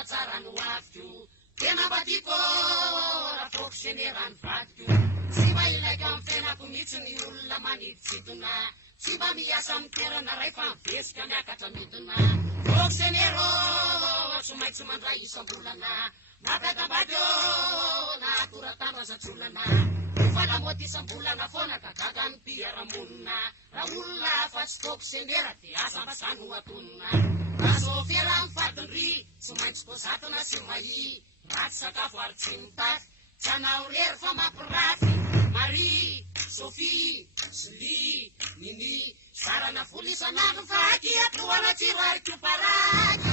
tena tsara no aviko tena batiko raha fonctionnaire-ny vadiko tsy mba ilaiko amin'ny fiainako mihitsy ny olona maniditsidona tsy mba miasa amin'ny toerana ray fa mivesika miakatra midina fonctionnaire tsy maintsy mandray isam-bolana nampetambady na toratandrazatsolana ufalamoty isam-bolana foana ka gaga ny mpiara-monina raha olona fa tsy fonctionnaire dia asa mbasany ho atonina raha fiara amin'ny fadindry tsy maintsy kozatona sy mahi ratsy sakafo ary tsy mitafy tsy anao rery fa mampiraty Marie, Sophie, Julie, Mimi sarana vola isanandro fa aky atoana tsiro ary koparaky